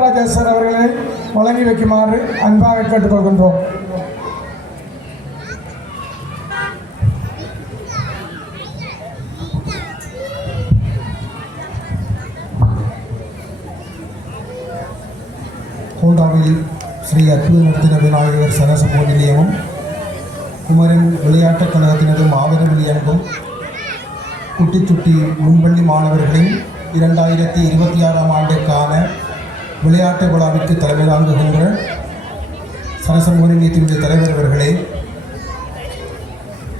Pushparaja sir அவர்களை வழங்கி வைக்குமாறு அன்பாக கேட்டுக்கொள்கின்றோம். கோண்டாவில் ஸ்ரீ அற்புதமூர்த்தின விநாயகர் சரசமோ நிலையமும் குமரன் விளையாட்டுக் கழகத்தினதும் ஆதரவு நிலையமும் குட்டிச்சுட்டி முன்பள்ளி மாணவர்களின் 2026ஆம் ஆண்டுக்கான விளையாட்டு விழாவிற்கு தலைமை தாங்குகின்ற சரசமோ நிலையத்தினுடைய தலைவர் அவர்களே,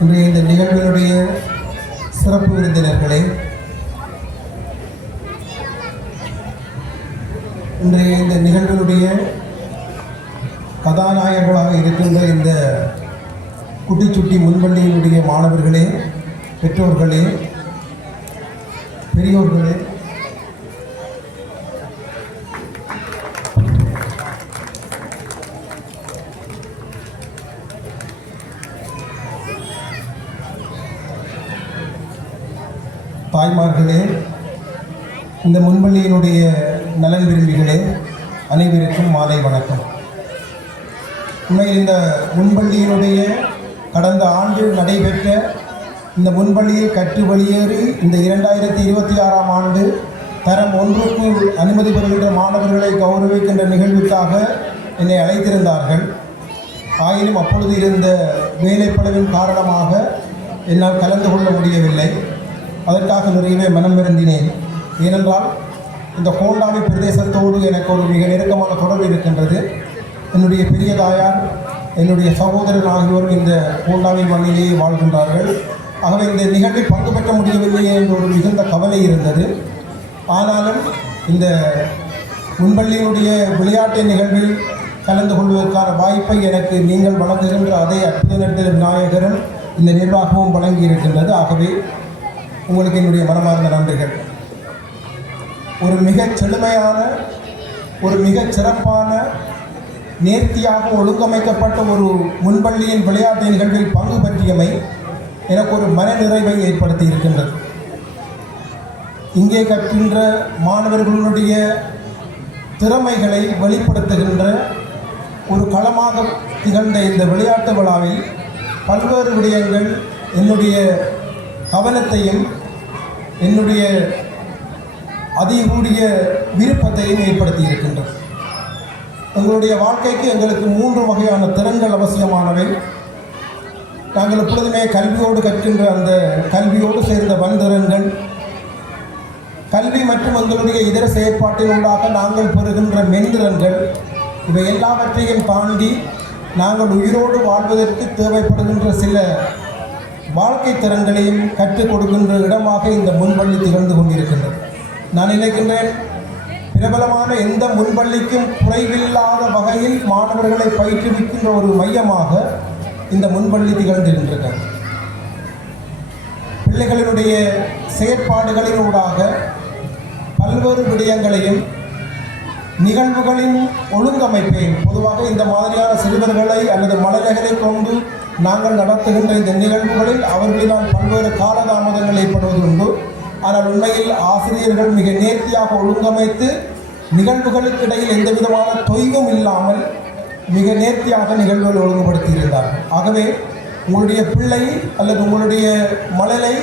இன்றைய இந்த நிகழ்வினுடைய சிறப்பு விருந்தினர்களே, இன்றைய இந்த நிகழ்வினுடைய கதாநாயகர்களாக இருக்கின்ற இந்த குட்டிச்சுட்டி முன்பள்ளியினுடைய மாணவர்களே, பெற்றோர்களே, பெரியோர்களே, தாய்மார்களே, இந்த முன்பள்ளியினுடைய நலன் விரும்பிகளே, அனைவருக்கும் மாலை வணக்கம். உண்மையில் இந்த முன்பள்ளியினுடைய கடந்த ஆண்டு நடைபெற்ற இந்த முன்பள்ளியில் கற்று வெளியேறி இந்த 2026ஆம் ஆண்டு தரம் 1க்கு அனுமதி பெறுகின்ற மாணவர்களை கௌரவிக்கின்ற நிகழ்வுக்காக என்னை அழைத்திருந்தார்கள். ஆயினும் அப்பொழுது இருந்த வேலைப்பளவின் காரணமாக என்னால் கலந்து கொள்ள முடியவில்லை. அதற்காக நிறையவே மனம் வருந்தினேன். ஏனென்றால் இந்த கோண்டாவி பிரதேசத்தோடு எனக்கு ஒரு மிக நெருக்கமான தொடர்பு இருக்கின்றது. என்னுடைய பெரிய தாயார், என்னுடைய சகோதரன் ஆகியோரும் இந்த கோண்டாவின் மண்ணிலேயே வாழ்கின்றார்கள். ஆகவே இந்த நிகழ்வில் பங்கு பெற்ற முடியவில்லையே என்ற ஒரு மிகுந்த கவலை இருந்தது. ஆனாலும் இந்த முன்பள்ளியினுடைய விளையாட்டு நிகழ்வில் கலந்து கொள்வதற்கான வாய்ப்பை எனக்கு நீங்கள் வழங்குகின்ற அதே அற்புத விநாயகரும் இந்த நிர்வாகமும் வழங்கி இருக்கின்றது. ஆகவே உங்களுக்கு என்னுடைய மனமார்ந்த நன்றிகள். ஒரு மிகச் செழுமையான, ஒரு மிகச் சிறப்பான, நேர்த்தியாக ஒழுங்கமைக்கப்பட்ட ஒரு முன்பள்ளியின் விளையாட்டு நிகழ்வில் பங்கு பற்றியமை எனக்கு ஒரு மன நிறைவை ஏற்படுத்தி இருக்கின்றது. இங்கே கற்கின்ற மாணவர்களுடைய திறமைகளை வெளிப்படுத்துகின்ற ஒரு களமாக திகழ்ந்த இந்த விளையாட்டு விழாவில் பல்வேறு விடயங்கள் என்னுடைய கவனத்தையும் என்னுடைய அதிகூடிய விருப்பத்தையும் ஏற்படுத்தி இருக்கின்றது. எங்களுடைய வாழ்க்கைக்கு எங்களுக்கு 3 வகையான திறன்கள் அவசியமானவை. நாங்கள் எப்பொழுதுமே கல்வியோடு கற்கின்ற அந்த கல்வியோடு சேர்ந்த வன்திறன்கள், கல்வி மற்றும் எங்களுடைய இதர செயற்பாட்டினூடாக நாங்கள் பெறுகின்ற மென்திறன்கள், இவை எல்லாவற்றையும் தாண்டி நாங்கள் உயிரோடு வாழ்வதற்கு தேவைப்படுகின்ற சில வாழ்க்கை திறன்களையும் கற்றுக் கொடுக்கின்ற இடமாக இந்த முன்பள்ளி திகழ்ந்து கொண்டிருக்கின்றது. நான் நினைக்கின்றேன், பிரபலமான எந்த முன்பள்ளிக்கும் குறைவில்லாத வகையில் மாணவர்களை பயிற்றுவிக்கின்ற ஒரு மையமாக இந்த முன்பள்ளி திகழ்ந்திருக்கின்றது. பிள்ளைகளினுடைய செயற்பாடுகளினூடாக பல்வேறு விடயங்களையும் நிகழ்வுகளின் ஒழுங்கமைப்பையும், பொதுவாக இந்த மாதிரியான சிறுவர்களை அல்லது மழலைகளை கொண்டு நாங்கள் நடத்துகின்ற இந்த நிகழ்வுகளில் அவர்களினால் பல்வேறு காலதாமதங்கள் ஏற்படுவது உண்டு. ஆனால் உண்மையில் ஆசிரியர்கள் மிக நேர்த்தியாக ஒழுங்கமைத்து நிகழ்வுகளுக்கு இடையில் எந்த விதமான தொய்வும் இல்லாமல் மிக நேர்த்தியாக நிகழ்வுகள் ஒழுங்குபடுத்தியிருந்தார்கள். ஆகவே உங்களுடைய பிள்ளை அல்லது உங்களுடைய மழலை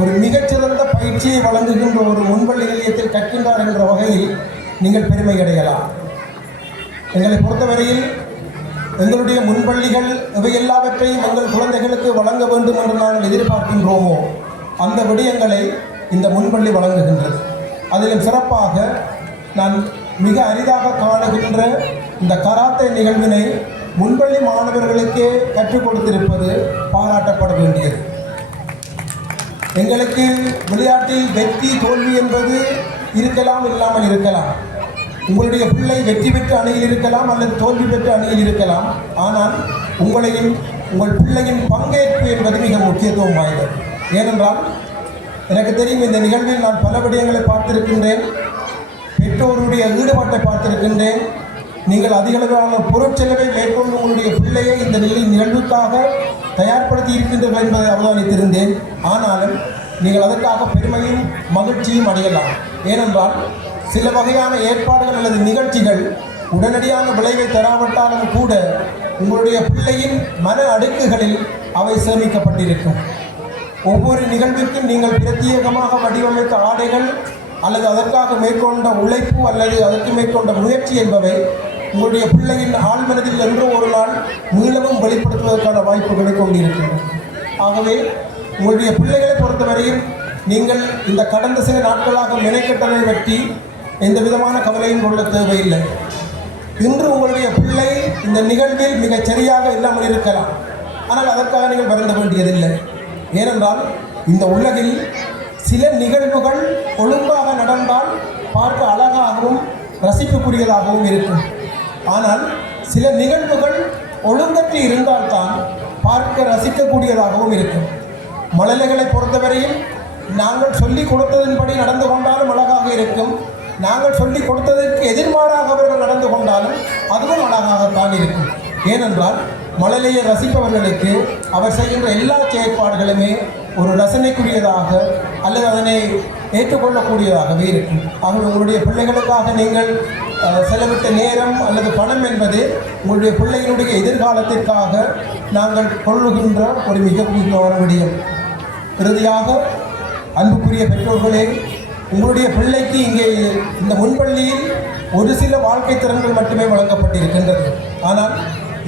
ஒரு மிகச்சிறந்த பயிற்சியை வழங்குகின்ற ஒரு முன்பள்ளி நிலையத்தில் கற்கின்றார் என்ற வகையில் நீங்கள் பெருமை அடையலாம். எங்களை பொறுத்தவரையில் எங்களுடைய முன்பள்ளிகள் இவை எல்லாவற்றையும் எங்கள் குழந்தைகளுக்கு வழங்க வேண்டும் என்று நாங்கள் எதிர்பார்க்கின்றோமோ அந்த விடயங்களை இந்த முன்பள்ளி வழங்குகின்றது. அதிலும் சிறப்பாக நான் மிக அரிதாக காணுகின்ற இந்த கராத்தே நிகழ்வினை முன்பள்ளி மாணவர்களுக்கே கற்றுக் கொடுத்திருப்பது பாராட்டப்பட வேண்டியது. எங்களுக்கு விளையாட்டில் வெற்றி தோல்வி என்பது இருக்கலாம், இல்லாமல் இருக்கலாம். உங்களுடைய பிள்ளை வெற்றி பெற்ற அணியில் இருக்கலாம் அல்லது தோல்வி பெற்ற அணியில் இருக்கலாம். ஆனால் உங்களையும் உங்கள் பிள்ளையின் பங்கேற்பு என்பது மிக முக்கியத்துவம் வாய்ந்தது. ஏனென்றால் எனக்கு தெரியும், இந்த நிகழ்வில் நான் பல விடயங்களை பார்த்திருக்கின்றேன். பெற்றோருடைய ஈடுபாட்டை பார்த்திருக்கின்றேன். நீங்கள் அதிகளவிலான பொருட்செலவை மேற்கொண்டு உங்களுடைய பிள்ளையை இந்த நிகழ்வுக்காக தயார்படுத்தி இருக்கின்றீர்கள் என்பதை அவதானித்திருந்தேன். ஆனாலும் நீங்கள் அதற்காக பெருமையும் மகிழ்ச்சியும் அடையலாம். ஏனென்றால் சில வகையான ஏற்பாடுகள் அல்லது நிகழ்ச்சிகள் உடனடியான விளைவை தராவிட்டாலும் கூட உங்களுடைய பிள்ளையின் மன அடுக்குகளில் அவை சேமிக்கப்பட்டிருக்கும். ஒவ்வொரு நிகழ்விற்கும் நீங்கள் பிரத்யேகமாக வடிவமைத்த ஆடைகள் அல்லது அதற்காக மேற்கொண்ட உழைப்பு அல்லது அதற்கு மேற்கொண்ட முயற்சி என்பவை உங்களுடைய பிள்ளையின் ஆழ்மனதில் என்றோ ஒரு நாள் மீளவும் வெளிப்படுத்துவதற்கான வாய்ப்புகளை கொண்டிருக்கின்றன. ஆகவே உங்களுடைய பிள்ளைகளை பொறுத்தவரையில் நீங்கள் இந்த கடந்த சில நாட்களாக மெனக்கெட்டதை பற்றி எந்த விதமான கவலையும் கொள்ள தேவையில்லை. இன்று உங்களுடைய பிள்ளை இந்த நிகழ்வில் மிகச் சரியாக இல்லாமல் இருக்கலாம். ஆனால் அதற்காக நீங்கள் வருந்த வேண்டியதில்லை. ஏனென்றால் இந்த உலகில் சில நிகழ்வுகள் ஒழுங்காக நடந்தால் பார்க்க அழகாகவும் ரசிப்புக்குரியதாகவும் இருக்கும். ஆனால் சில நிகழ்வுகள் ஒழுங்கற்று இருந்தால்தான் பார்க்க ரசிக்கக்கூடியதாகவும் இருக்கும். மழலைகளை பொறுத்தவரையில் நாங்கள் சொல்லிக் கொடுத்ததின்படி நடந்து கொண்டாலும் அழகாக இருக்கும். நாங்கள் சொல்லிக் கொடுத்ததற்கு எதிர்மாறாக அவர்கள் நடந்து கொண்டாலும் அதுவும் அழகாகத்தான் இருக்கும். ஏனென்றால் மழலையை ரசிப்பவர்களுக்கு அவர் செய்கின்ற எல்லா செயற்பாடுகளுமே ஒரு ரசனைக்குரியதாக அல்லது அதனை ஏற்றுக்கொள்ளக்கூடியதாகவே இருக்கும். ஆகவே உங்களுடைய பிள்ளைகளுக்காக நீங்கள் செலவிட்ட நேரம் அல்லது பணம் என்பது உங்களுடைய பிள்ளைகளுடைய எதிர்காலத்திற்காக நாங்கள் கொள்ளுகின்ற ஒரு மிக முக்கியமான விடயம். இறுதியாக அன்புக்குரிய பெற்றோர்களே, உங்களுடைய பிள்ளைக்கு இங்கே இந்த முன்பள்ளியில் ஒரு சில வாழ்க்கை திறன்கள் மட்டுமே வழங்கப்பட்டிருக்கின்றது. ஆனால்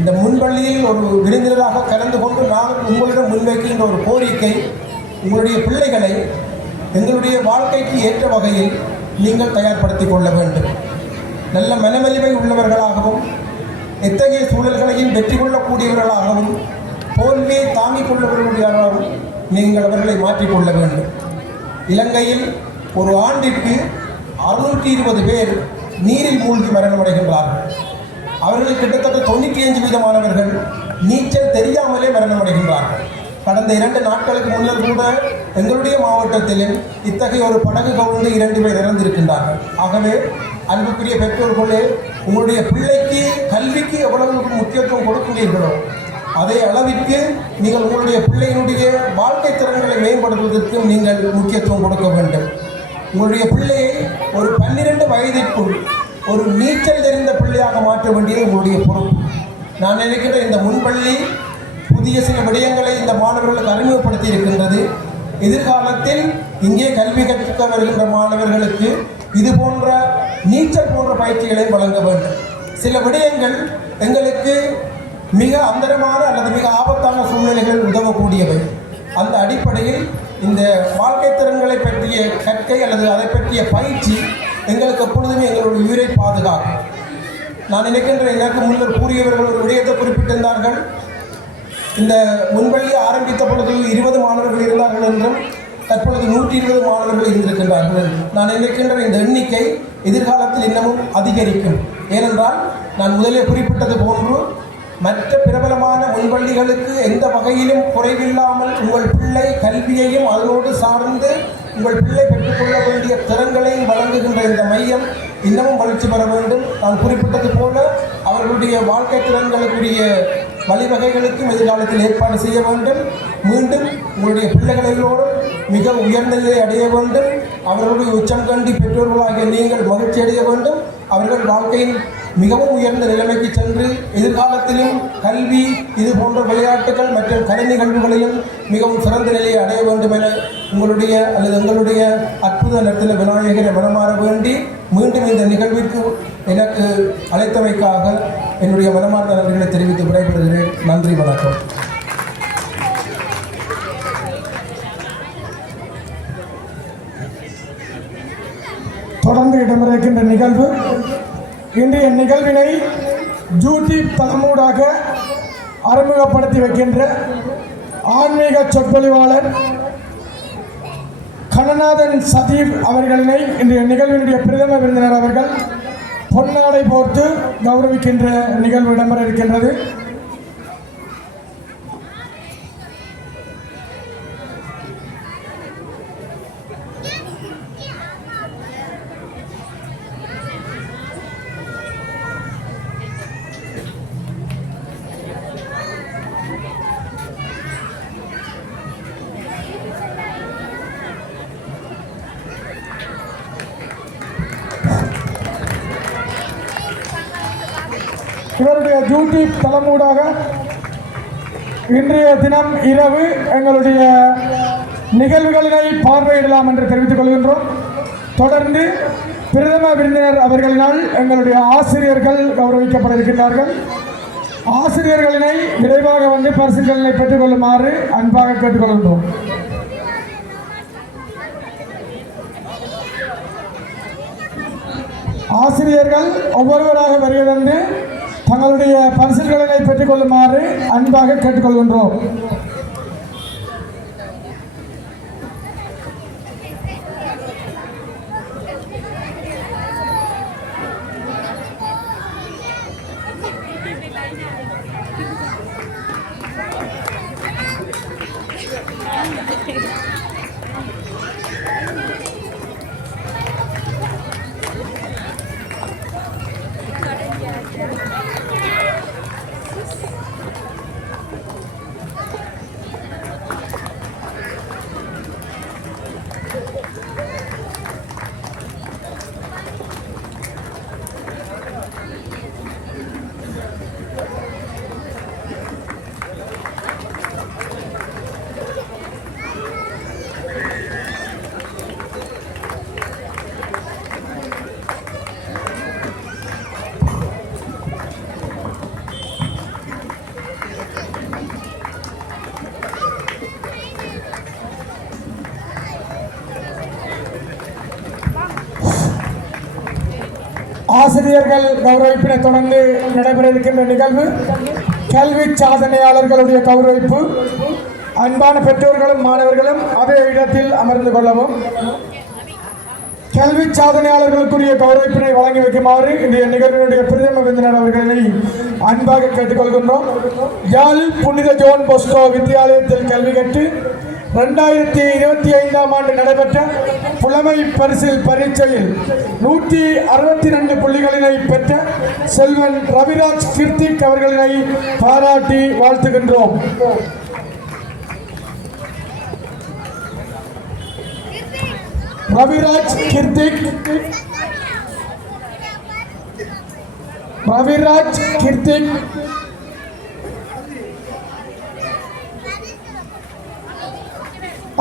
இந்த முன்பள்ளியில் ஒரு விருந்தினராக கலந்து கொண்டு நாங்கள் உங்களிடம் முன்வைக்கின்ற ஒரு கோரிக்கை, உங்களுடைய பிள்ளைகளை எங்களுடைய வாழ்க்கைக்கு ஏற்ற வகையில் நீங்கள் தயார்படுத்திக் கொள்ள வேண்டும். நல்ல மனவலிமை உள்ளவர்களாகவும் எத்தகைய சூழல்களையும் வெற்றி கொள்ளக்கூடியவர்களாகவும் தோல்வியை தாங்கிக் கொள்ளக்கூடியவர்களாகவும் நீங்கள் அவர்களை மாற்றிக்கொள்ள வேண்டும். இலங்கையில் ஒரு ஆண்டிற்கு 620 பேர் நீரில் மூழ்கி மரணமடைகின்றார்கள். அவர்கள் கிட்டத்தட்ட 95% நீச்சல் தெரியாமலே மரணமடைகின்றார்கள். கடந்த 2 நாட்களுக்கு முன்னர் கூட எங்களுடைய மாவட்டத்திலும் இத்தகைய ஒரு படகு கவுண்டு 2 பேர் இறந்திருக்கின்றார்கள். ஆகவே அன்புக்குரிய பெற்றோர்களே, உங்களுடைய பிள்ளைக்கு கல்விக்கு எவ்வளவு முக்கியத்துவம் கொடுக்கிறீர்களோ அதே அளவிற்கு நீங்கள் உங்களுடைய பிள்ளையினுடைய வாழ்க்கை திறன்களை மேம்படுத்துவதற்கும் நீங்கள் முக்கியத்துவம் கொடுக்க வேண்டும். உங்களுடைய பிள்ளையை ஒரு 12 வயதிற்குள் ஒரு நீச்சல் தெரிந்த பிள்ளையாக மாற்ற வேண்டியது உங்களுடைய பொறுப்பு. நான் நினைக்கின்ற இந்த முன்பள்ளி புதிய சில விடயங்களை இந்த மாணவர்களுக்கு அறிமுகப்படுத்தி இருக்கின்றது. எதிர்காலத்தில் இங்கே கல்வி கற்க வருகின்ற மாணவர்களுக்கு இது போன்ற நீச்சல் போன்ற பயிற்சிகளை வழங்க வேண்டும். சில விடயங்கள் எங்களுக்கு மிக அந்தரமான அல்லது மிக ஆபத்தான சூழ்நிலைகளில் உதவக்கூடியவை. அந்த அடிப்படையில் இந்த வாழ்க்கை திறன்களை பற்றிய கற்கை அல்லது அதை பற்றிய பயிற்சி எங்களுக்கு எப்பொழுதுமே எங்களுடைய உயிரை பாதுகாக்கும். நான் நினைக்கின்ற எனக்கு முன்னர் கூறியவர்கள் ஒரு விடயத்தை குறிப்பிட்டிருந்தார்கள். இந்த முன்பள்ளி ஆரம்பித்த பொழுது 20 மாணவர்கள் இருந்தார்கள் என்றும் தற்பொழுது 120 மாணவர்கள் இருந்திருக்கின்றார்கள் என்றும் நான் நினைக்கின்ற இந்த எண்ணிக்கை எதிர்காலத்தில் இன்னமும் அதிகரிக்கும். ஏனென்றால் நான் முதலே குறிப்பிட்டது போன்று மற்ற பிரபலமான முன்பள்ளிகளுக்கு எந்த வகையிலும் குறைவில்லாமல் உங்கள் பிள்ளை கல்வியையும் அதனோடு சார்ந்து உங்கள் பிள்ளை பெற்றுக்கொள்ள வேண்டிய திறன்களையும் வழங்குகின்ற இந்த மையம் இன்னமும் வளர்ச்சி பெற வேண்டும். நான் குறிப்பிட்டது போல அவர்களுடைய வாழ்க்கை திறன்களுக்குரிய வழிவகைகளுக்கும் எதிர்காலத்தில் ஏற்பாடு செய்ய வேண்டும். மீண்டும் உங்களுடைய பிள்ளைகள் எல்லோரும் மிக உயர்ந்த நிலையை அடைய வேண்டும். அவர்களுடைய உச்சம் கண்டி பெற்றோர்களாகிய நீங்கள் மகிழ்ச்சி அடைய வேண்டும். அவர்கள் வாழ்க்கையில் மிகவும் உயர்ந்த நிலைமைக்கு சென்று எதிர்காலத்திலும் கல்வி இது போன்ற விளையாட்டுகள் மற்றும் கலை நிகழ்வுகளிலும் மிகவும் சிறந்த நிலையை அடைய வேண்டும் என உங்களுடைய அல்லது எங்களுடைய அற்புத நர்த்தன விநாயகரை மனமாற வேண்டி மீண்டும் இந்த நிகழ்விற்கு எனக்கு அழைத்தமைக்காக என்னுடைய மனமார்ந்த நன்றிகளை தெரிவித்து விடைபெறுகிறேன். நன்றி, வணக்கம். தொடர்ந்து இடம்பெறுகின்ற நிகழ்வு இன்றைய நிகழ்வினை யூடியூப் தளமூடாக அறிமுகப்படுத்தி வைக்கின்ற ஆன்மீக சொற்பொழிவாளர் கணநாதன் சதீப் அவர்களினை இன்றைய நிகழ்வினுடைய பிரதம விருந்தினர் அவர்கள் பொன்னாடை போர்த்து கௌரவிக்கின்ற நிகழ்வு இடம்பெற இருக்கின்றது. இவருடைய யூடியூப் தளமூடாக இன்றைய தினம் இரவு எங்களுடைய நிகழ்வுகளினை பார்வையிடலாம் என்று தெரிவித்துக் கொள்கின்றோம். தொடர்ந்து பிரதம விருந்தினர் அவர்களினால் எங்களுடைய ஆசிரியர்கள் கௌரவிக்கப்பட இருக்கின்றார்கள். ஆசிரியர்களினை விரைவாக வந்து பரிசுகளினை பெற்றுக் கொள்ளுமாறு அன்பாக கேட்டுக்கொள்கின்றோம். ஆசிரியர்கள் ஒவ்வொருவராக வருகை தந்து தங்களுடைய பரிசுகளினை பெற்றுக் கொள்ளுமாறு அன்பாக கேட்டுக்கொள்கின்றோம். ஆசிரியர்கள் கௌரவிப்பினை தொடர்ந்து நடைபெற இருக்கின்ற நிகழ்வு கல்வி சாதனையாளர்களுடைய கௌரவிப்பு. அன்பான பெற்றோர்களும் மாணவர்களும் அதே இடத்தில் அமர்ந்து கொள்ளவும். கல்வி சாதனையாளர்களுக்குரிய கௌரவிப்பினை வழங்கி வைக்குமாறு இந்த நிகழ்வினுடைய பிரதம விருந்தினர் அவர்களை அன்பாக கேட்டுக்கொள்கின்றோம். யாழ் புனித ஜோன் பொஸ்கோ வித்தியாலயத்தில் கல்வி கற்று 2025ஆம் ஆண்டு நடைபெற்ற புலமை பரிசில் பரீட்சையில் 162 புள்ளிகளினை பெற்ற செல்வன் ரவிராஜ் கிர்த்திக் அவர்களினை பாராட்டி வாழ்த்துகின்றோம். ரவிராஜ் கிர்த்திக்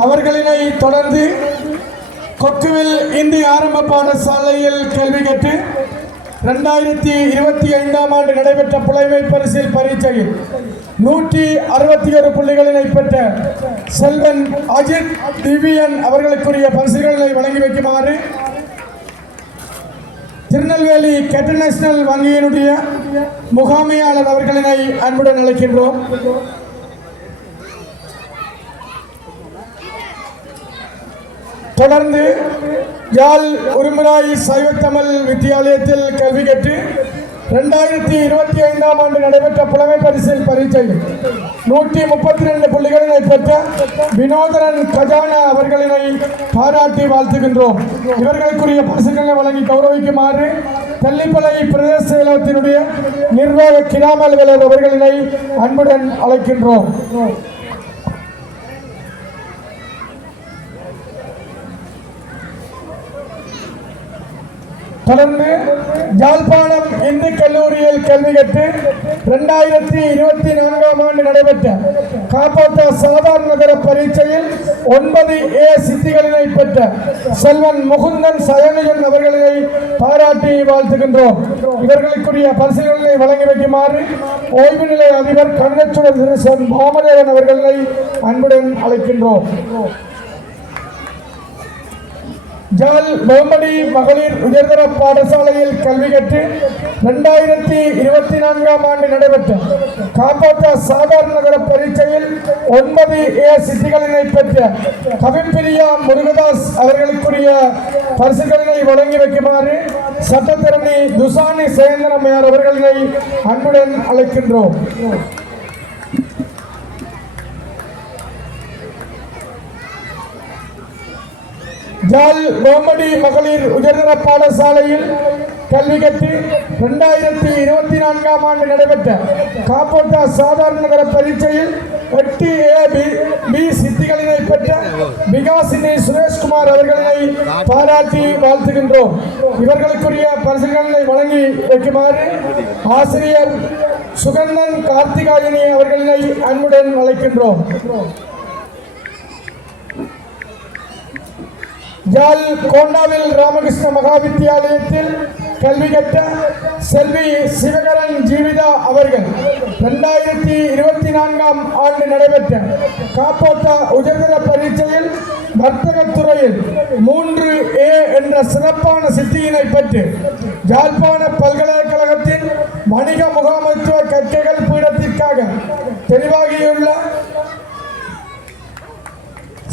அவர்களினை தொடர்ந்து கொக்குவில் இந்திய ஆரம்ப பாடசாலையில் கல்வி கற்று 2025ஆம் ஆண்டு நடைபெற்ற புலமை பரிசில் பரீட்சையில் 161 புள்ளிகளினை பெற்ற செல்வன் அஜித் திவ்யன் அவர்களுக்குரிய பரிசுகளை வழங்கி வைக்குமாறு திருநெல்வேலி கேபிட்டல் நேஷனல் வங்கியினுடைய முகாமையாளர் அவர்களினை அன்புடன் அழைக்கின்றோம். தொடர்ந்து யாழ் உருமுராய் சைவ தமிழ் வித்தியாலயத்தில் கல்வி கற்று 2025ஆம் ஆண்டு நடைபெற்ற புலமை பரிசில் பரீட்சையில் 132 புள்ளிகளினை பெற்ற வினோதரன் கஜானா அவர்களினை பாராட்டி வாழ்த்துகின்றோம். இவர்களுக்குரிய பரிசுகளை வழங்கி கௌரவிக்குமாறு தெல்லிப்பளை பிரதேச செயலகத்தினுடைய நிர்வாக கிராம அலுவலர் அவர்களினை அன்புடன் அழைக்கின்றோம். தொடர்ந்து யாழ்ப்பாணம் இந்து கல்லூரியில் கல்வி கற்று 2024ஆம் ஆண்டு நடைபெற்ற காப்போட்டா சாதாரண தர பரீட்சையில் 9A சித்திகளினை பெற்ற செல்வன் முகுந்தன் சயனியன் அவர்களை பாராட்டி வாழ்த்துகின்றோம். இவர்களுக்குரிய பரிசுகளை வழங்கி வைக்குமாறு ஓய்வு நிலை அதிபர் கணிதச்சுடர் திரு பாமதேவன் அவர்களை அன்புடன் அழைக்கின்றோம். ஜால் வேம்படி மகளிர் உயர்தர பாடசாலையில் கல்வி கற்று 2024ஆம் ஆண்டு நடைபெற்ற காப்பாற்றா சாதாரண தர பரீட்சையில் 9A சித்திகளினை பெற்ற கவிப்பிரியா முருகதாஸ் அவர்களுக்குரிய பரிசுகளை வழங்கி வைக்குமாறு சட்டத்திரணி துசானி சேந்திரமையார் அவர்களை அன்புடன் அழைக்கின்றோம். ஜால் வேம்படி மகளிர் உயர்தர பாடசாலையில் கல்வி கற்று 2024ஆம் ஆண்டு நடைபெற்ற காப்போட்டா சாதாரண நகர பரீட்சையில் 8A-B சித்திகளினை பெற்ற விகாசினி சுரேஷ்குமார் அவர்களை பாராட்டி வாழ்த்துகின்றோம். இவர்களுக்குரிய பரிசுகளை வழங்கி வைக்குமாறு ஆசிரியர் சுகந்தன் கார்த்திகாயினி அவர்களை அன்புடன் அழைக்கின்றோம். ஜால் கோண்டாவில் ராமகிருஷ்ண மகா வித்தியாலயத்தில் கல்வி கற்ற செல்வி சிவகரன் ஜீவிதா அவர்கள் 2024ஆம் ஆண்டு நடைபெற்ற காப்போட்டா உயர்தர பரீட்சையில் வர்த்தகத் துறையில் 3A என்ற சிறப்பான சித்தியினை பெற்று யாழ்ப்பாண பல்கலைக்கழகத்தின் வணிக முகாமைத்துவ கற்கைகள் பீடத்திற்காக தெரிவாகியுள்ள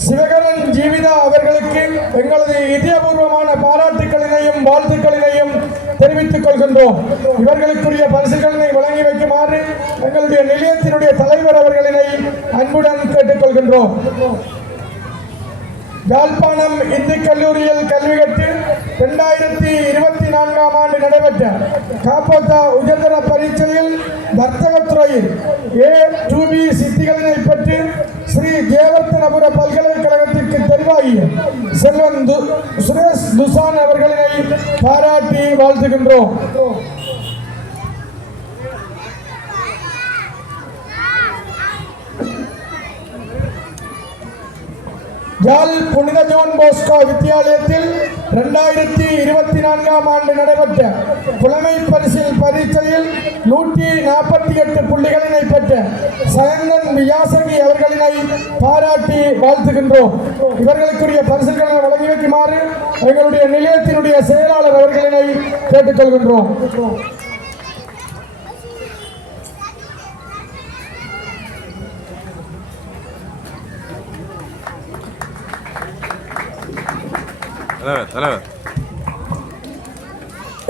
சிவகரன் ஜீவிதா அவர்களுக்கு எங்களது இதயபூர்வமான பாராட்டுக்களினையும் வாழ்த்துக்களினையும் தெரிவித்துக் கொள்கின்றோம். இவர்களுக்குரிய பரிசுகளை வழங்கி வைக்குமாறு எங்களுடைய நிலையத்தினுடைய தலைவர் அவர்களினை அன்புடன் கேட்டுக்கொள்கின்றோம். யாழ்ப்பாணம் இந்து கல்லூரியில் கல்வி கற்று 2024ஆம் ஆண்டு நடைபெற்ற காப்போட்டா உயர்தர பரீட்சையில் வர்த்தகத்துறையில் A-B சித்திகளினை பெற்று ஸ்ரீ ஜெயவர்த்தனபுர பல்கலைக்கழகத்திற்கு தெரிவாகிய செல்வன் சுரேஷ் துசான் அவர்களை பாராட்டி வாழ்த்துகின்றோம். ஜால் புனித ஜோன் போஸ்கோ வித்தியாலயத்தில் 2024ஆம் ஆண்டு நடைபெற்ற புலமை பரிசில் பரீட்சையில் 148 புள்ளிகளினை பெற்ற சயந்தன் வியாசகி அவர்களினை பாராட்டி வாழ்த்துகின்றோம். இவர்களுக்குரிய பரிசுகளை வழங்கி வைக்குமாறு எங்களுடைய நிலையத்தினுடைய செயலாளர் அவர்களினை கேட்டுக்கொள்கின்றோம்.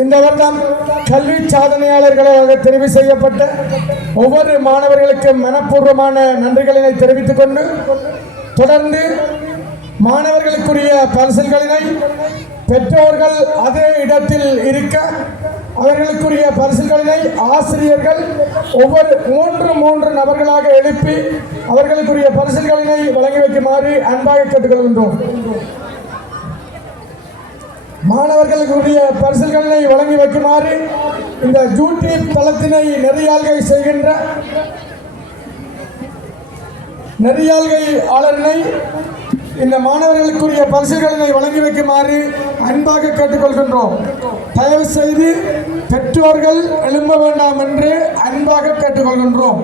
இந்த வருடம் கல்வி சாதனையாளர்களாக தெரிவு செய்யப்பட்ட ஒவ்வொரு மாணவர்களுக்கும் மனப்பூர்வமான நன்றிகளை தெரிவித்துக் கொண்டு தொடர்ந்து மாணவர்களுக்குரிய பரிசுகளினை பெற்றோர்கள் அதே இடத்தில் இருக்க அவர்களுக்குரிய பரிசுகளினை ஆசிரியர்கள் ஒவ்வொரு 3 நபர்களாக எழுப்பி அவர்களுக்குரிய பரிசுகளினை வழங்கி வைக்குமாறு அன்பாக கேட்டுக்கொள்கின்றோம். மாணவர்களுக்குரிய பரிசுகளை வழங்கி வைக்குமாறு இந்த யூடியூப் தளத்தினை நெறியாள்கை செய்கின்ற நெறியாள்கையாளர்களை இந்த மாணவர்களுக்குரிய பரிசுகளை வழங்கி வைக்குமாறு அன்பாக கேட்டுக்கொள்கின்றோம். தயவு செய்து பெற்றோர்கள் எழும்ப வேண்டாம் என்று அன்பாக கேட்டுக்கொள்கின்றோம்.